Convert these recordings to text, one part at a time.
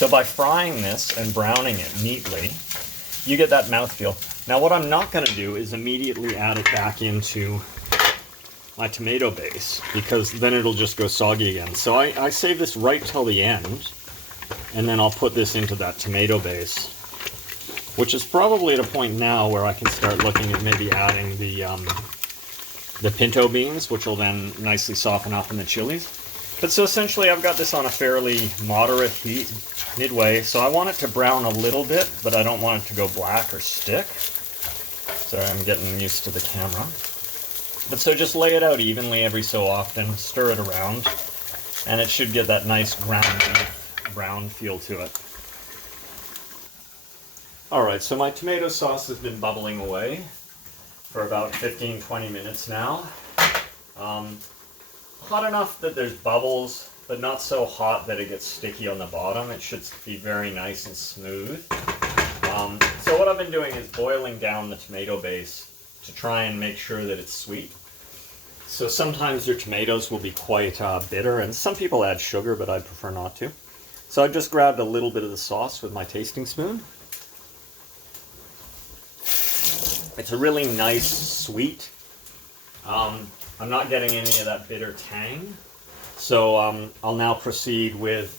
So by frying this and browning it neatly, you get that mouthfeel. Now what I'm not going to do is immediately add it back into my tomato base, because then it'll just go soggy again. So I save this right till the end, and then I'll put this into that tomato base, which is probably at a point now where I can start looking at maybe adding the pinto beans, which will then nicely soften up in the chilies. But so essentially I've got this on a fairly moderate heat, midway, so I want it to brown a little bit, but I don't want it to go black or stick. Sorry, I'm getting used to the camera. But so just lay it out evenly every so often, stir it around, and it should get that nice ground brown feel to it. Alright, so my tomato sauce has been bubbling away for about 15-20 minutes now. Hot enough that there's bubbles, but not so hot that it gets sticky on the bottom. It should be very nice and smooth. So what I've been doing is boiling down the tomato base to try and make sure that it's sweet. So sometimes your tomatoes will be quite bitter, and some people add sugar, but I prefer not to. So I've just grabbed a little bit of the sauce with my tasting spoon. It's a really nice sweet. I'm not getting any of that bitter tang. So I'll now proceed with,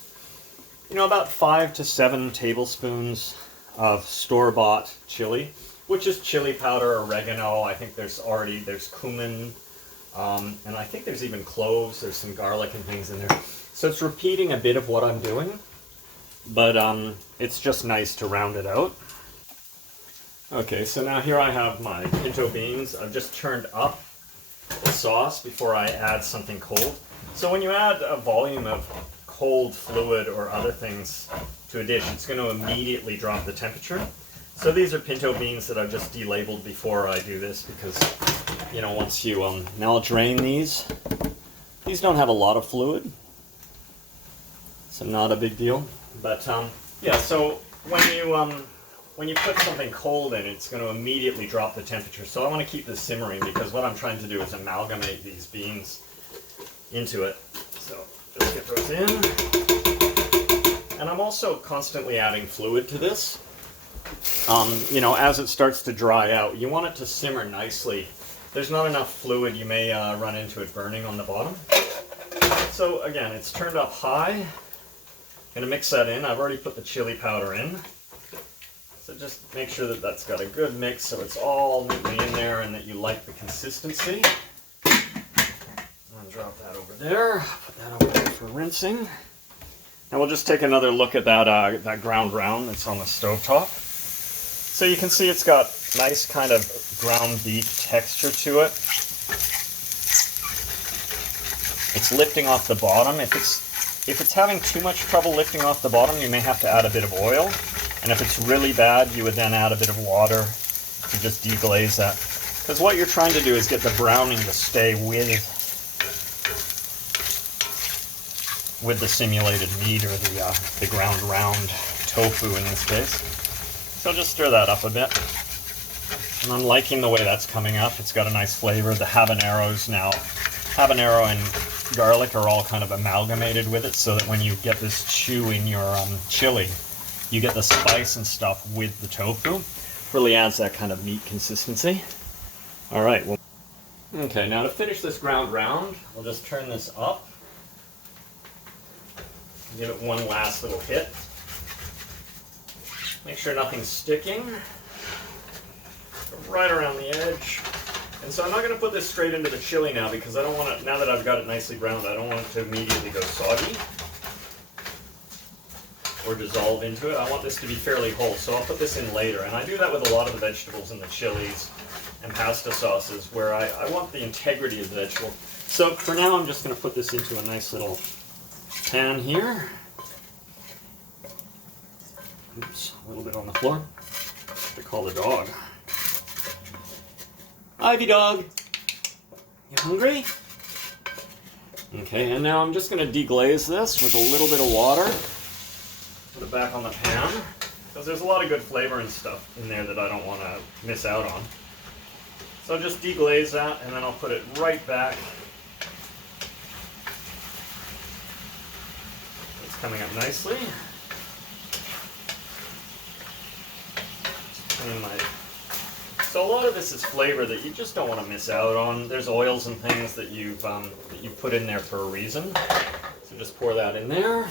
about 5 to 7 tablespoons of store-bought chili, which is chili powder, oregano. I think there's cumin, and I think there's even cloves. There's some garlic and things in there. So it's repeating a bit of what I'm doing, but it's just nice to round it out. Okay, so now here I have my pinto beans. I've just turned up the sauce before I add something cold. So when you add a volume of cold fluid or other things to a dish, it's going to immediately drop the temperature. So these are pinto beans that I've just delabeled before I do this, because once you now I'll drain these. These don't have a lot of fluid, so not a big deal. But yeah, so when you put something cold in, it's going to immediately drop the temperature. So I want to keep this simmering, because what I'm trying to do is amalgamate these beans into it. So just get those in. And I'm also constantly adding fluid to this. As it starts to dry out, you want it to simmer nicely. If there's not enough fluid, you may run into it burning on the bottom. So again, it's turned up high. I'm going to mix that in. I've already put the chili powder in. So just make sure that that's got a good mix, so it's all neatly in there and that you like the consistency. And drop that over there. Put that over there for rinsing. Now we'll just take another look at that ground round that's on the stovetop. So you can see it's got nice kind of ground beef texture to it. It's lifting off the bottom. If it's having too much trouble lifting off the bottom, you may have to add a bit of oil. And if it's really bad, you would then add a bit of water to just deglaze that. Because what you're trying to do is get the browning to stay with the simulated meat, or the ground round tofu in this case. So just stir that up a bit. And I'm liking the way that's coming up. It's got a nice flavor. The habaneros now, habanero and garlic are all kind of amalgamated with it, so that when you get this chew in your chili, you get the spice and stuff with the tofu. Really adds that kind of meat consistency. All right. Well, okay, now to finish this ground round, I'll just turn this up. Give it one last little hit. Make sure nothing's sticking. Right around the edge. And so I'm not going to put this straight into the chili now, because I don't want it, now that I've got it nicely browned, I don't want it to immediately go soggy or dissolve into it. I want this to be fairly whole, so I'll put this in later. And I do that with a lot of the vegetables in the chilies and pasta sauces, where I want the integrity of the vegetable. So for now, I'm just going to put this into a nice little pan here. Oops, a little bit on the floor. To call the dog. Ivy dog, you hungry? Okay, and now I'm just going to deglaze this with a little bit of water. Put it back on the pan, because there's a lot of good flavor and stuff in there that I don't want to miss out on. So just deglaze that, and then I'll put it right back. It's coming up nicely. seasoning my... So a lot of this is flavor that you just don't want to miss out on. There's oils and things that you've put in there for a reason. So just pour that in there.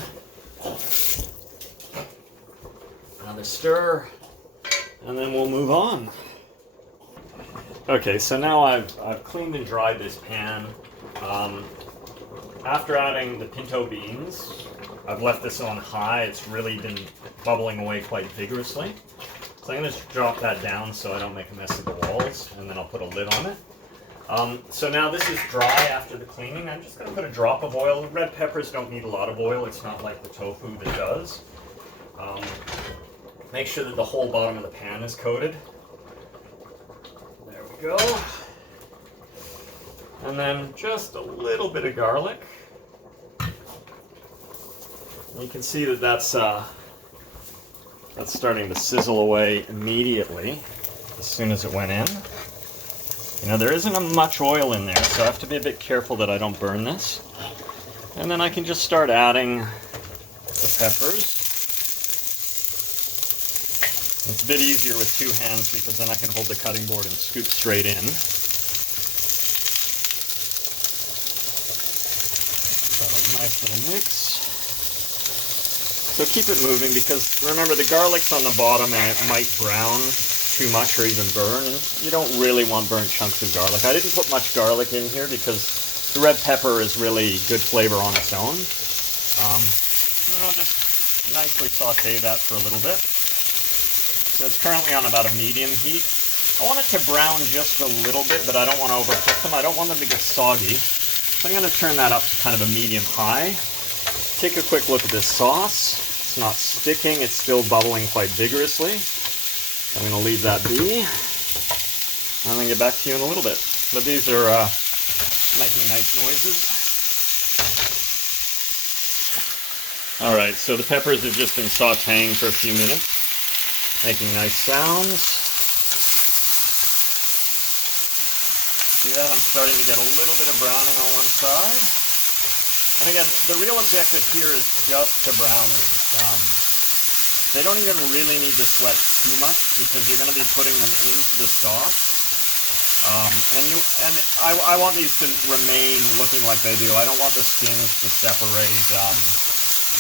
Another stir, and then we'll move on. Okay, so now I've cleaned and dried this pan. After adding the pinto beans, I've left this on high. It's really been bubbling away quite vigorously. So I'm going to drop that down so I don't make a mess of the walls, and then I'll put a lid on it. So now this is dry after the cleaning. I'm just going to put a drop of oil. Red peppers don't need a lot of oil. It's not like the tofu that does. Make sure that the whole bottom of the pan is coated. There we go. And then just a little bit of garlic. You can see that that's starting to sizzle away immediately as soon as it went in. You know, there isn't much oil in there, so I have to be a bit careful that I don't burn this. And then I can just start adding the peppers. It's a bit easier with two hands because then I can hold the cutting board and scoop straight in. Got a nice little mix. So keep it moving because remember the garlic's on the bottom and it might brown too much or even burn. And you don't really want burnt chunks of garlic. I didn't put much garlic in here because the red pepper is really good flavor on its own. And then I'll just nicely saute that for a little bit. So it's currently on about a medium heat. I want it to brown just a little bit, but I don't want to overcook them. I don't want them to get soggy. So I'm going to turn that up to kind of a medium-high. Take a quick look at this sauce. It's not sticking. It's still bubbling quite vigorously. I'm going to leave that be. I'm going to get back to you in a little bit. But these are making nice noises. All right, so the peppers have just been sauteing for a few minutes. Making nice sounds. See that? I'm starting to get a little bit of browning on one side. And again, the real objective here is just to brown these. They don't even really need to sweat too much because you're going to be putting them into the sauce. And I want these to remain looking like they do. I don't want the skins to separate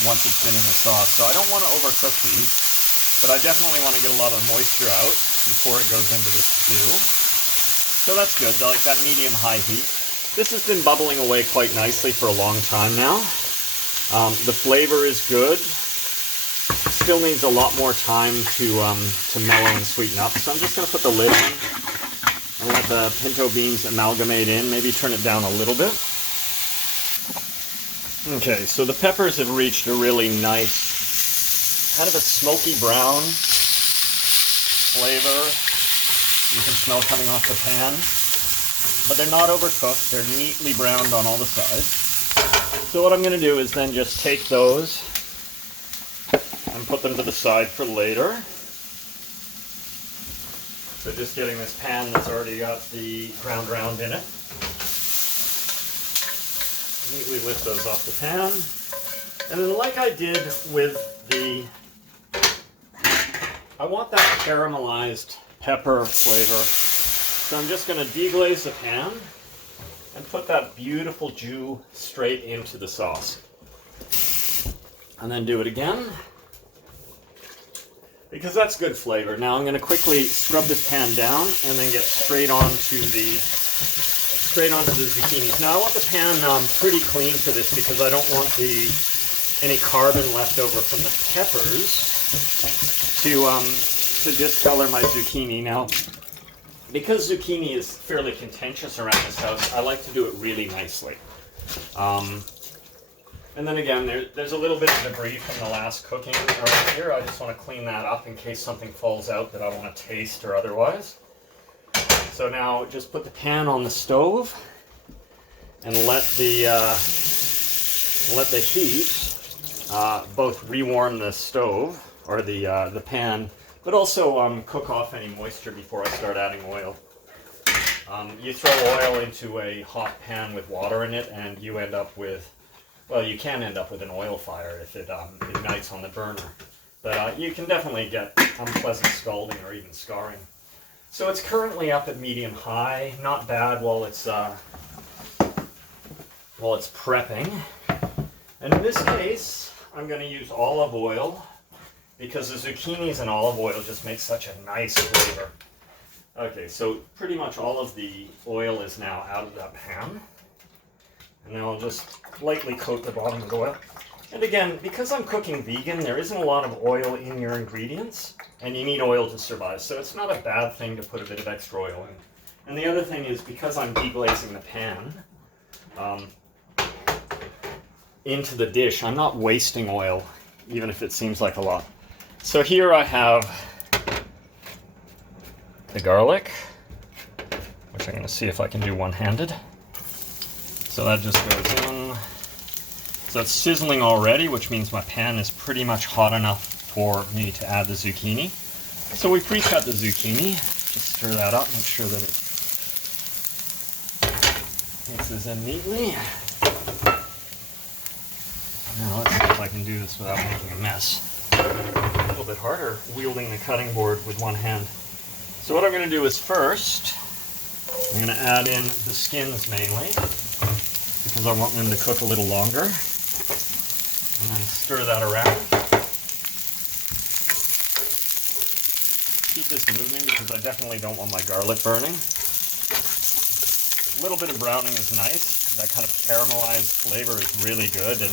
once it's been in the sauce. So I don't want to overcook these. But I definitely want to get a lot of moisture out before it goes into the stew. So that's good, like that medium-high heat. This has been bubbling away quite nicely for a long time now. The flavor is good. Still needs a lot more time to mellow and sweeten up. So I'm just going to put the lid on and let the pinto beans amalgamate in. Maybe turn it down a little bit. Okay, so the peppers have reached a really nice, kind of a smoky brown flavor. You can smell coming off the pan. But they're not overcooked. They're neatly browned on all the sides. So what I'm going to do is then just take those and put them to the side for later. So just getting this pan that's already got the ground round in it. Neatly lift those off the pan. And then like I did with the... I want that caramelized pepper flavor. So I'm just going to deglaze the pan and put that beautiful jus straight into the sauce. And then do it again. Because that's good flavor. Now I'm going to quickly scrub this pan down and then get straight onto the zucchinis. Now I want the pan pretty clean for this because I don't want any carbon left over from the peppers to discolor my zucchini. Now, because zucchini is fairly contentious around this house, I like to do it really nicely. And then again, there's a little bit of debris from the last cooking right here. I just want to clean that up in case something falls out that I want to taste or otherwise. So now just put the pan on the stove and let the heat both rewarm the stove or the pan, but also cook off any moisture before I start adding oil. You throw oil into a hot pan with water in it and you end up with, well, you can end up with an oil fire if it ignites on the burner. But you can definitely get unpleasant scalding or even scarring. So it's currently up at medium-high, not bad while it's prepping. And in this case, I'm going to use olive oil because the zucchinis and olive oil just make such a nice flavor. Okay, so pretty much all of the oil is now out of that pan. And now I'll just lightly coat the bottom with oil. And again, because I'm cooking vegan, there isn't a lot of oil in your ingredients, and you need oil to survive. So it's not a bad thing to put a bit of extra oil in. And the other thing is, because I'm deglazing the pan into the dish, I'm not wasting oil, even if it seems like a lot. So here I have the garlic, which I'm going to see if I can do one-handed. So that just goes in. So it's sizzling already, which means my pan is pretty much hot enough for me to add the zucchini. So we pre-cut the zucchini. Just stir that up, make sure that it mixes in neatly. Now let's see if I can do this without making a mess. A little bit harder wielding the cutting board with one hand. So what I'm going to do is first, I'm going to add in the skins mainly, because I want them to cook a little longer. And then stir that around. Keep this moving because I definitely don't want my garlic burning. A little bit of browning is nice. That kind of caramelized flavor is really good. And,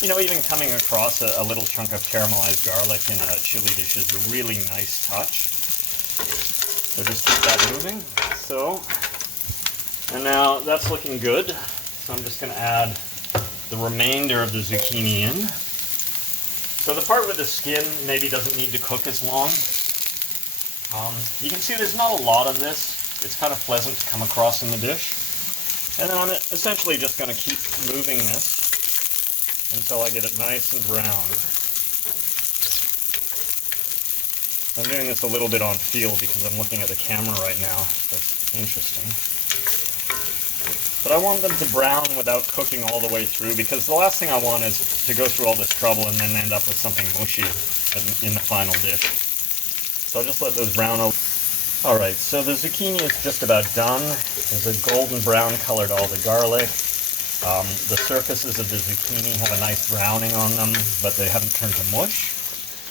you know, even coming across a little chunk of caramelized garlic in a chili dish is a really nice touch. So just keep that moving. So, and now that's looking good. So I'm just going to add the remainder of the zucchini in. So the part with the skin maybe doesn't need to cook as long. You can see there's not a lot of this. It's kind of pleasant to come across in the dish. And then I'm essentially just going to keep moving this until I get it nice and brown. I'm doing this a little bit on feel because I'm looking at the camera right now. That's interesting. But I want them to brown without cooking all the way through, because the last thing I want is to go through all this trouble and then end up with something mushy in the final dish. So I'll just let those brown over. Alright, so the zucchini is just about done. There's a golden brown color to all the garlic. The surfaces of the zucchini have a nice browning on them, but they haven't turned to mush.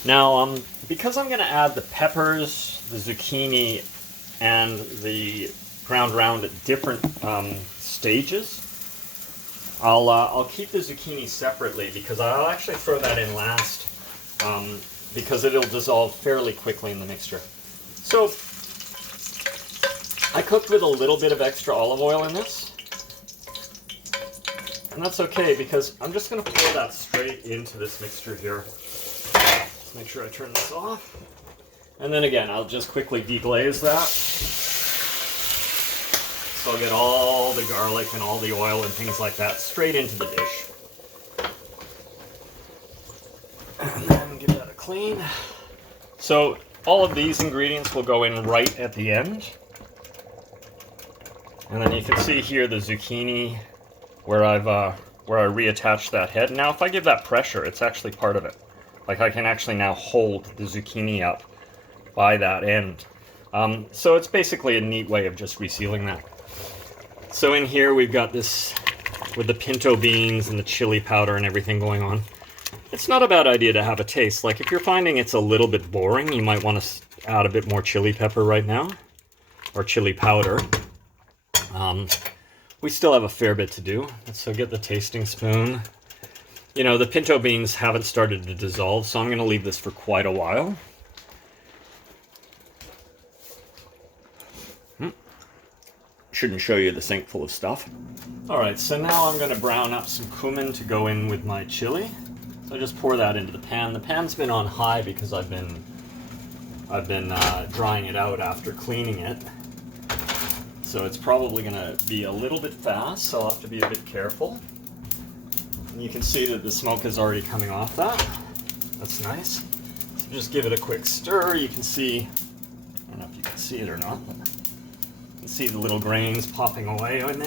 Now, because I'm going to add the peppers, the zucchini, and the ground round at different stages, I'll keep the zucchini separately because I'll actually throw that in last because it'll dissolve fairly quickly in the mixture. So I cooked with a little bit of extra olive oil in this, and that's okay because I'm just going to pour that straight into this mixture here. Let's make sure I turn this off, and then again I'll just quickly deglaze that. So I'll get all the garlic and all the oil and things like that straight into the dish. And then give that a clean. So all of these ingredients will go in right at the end. And then you can see here the zucchini where I reattached that head. Now if I give that pressure, it's actually part of it. Like I can actually now hold the zucchini up by that end. So it's basically a neat way of just resealing that. So in here we've got this with the pinto beans and the chili powder and everything going on. It's not a bad idea to have a taste. Like if you're finding it's a little bit boring, you might want to add a bit more chili pepper right now, or chili powder. We still have a fair bit to do, so get the tasting spoon. You know, the pinto beans haven't started to dissolve, so I'm going to leave this for quite a while. Shouldn't show you the sink full of stuff. Alright, so now I'm going to brown up some cumin to go in with my chili. So I just pour that into the pan. The pan's been on high because I've been drying it out after cleaning it. So it's probably going to be a little bit fast, so I'll have to be a bit careful. And you can see that the smoke is already coming off that. That's nice. So just give it a quick stir. You can see, I don't know if you can see it or not, but you can see the little grains popping away in there.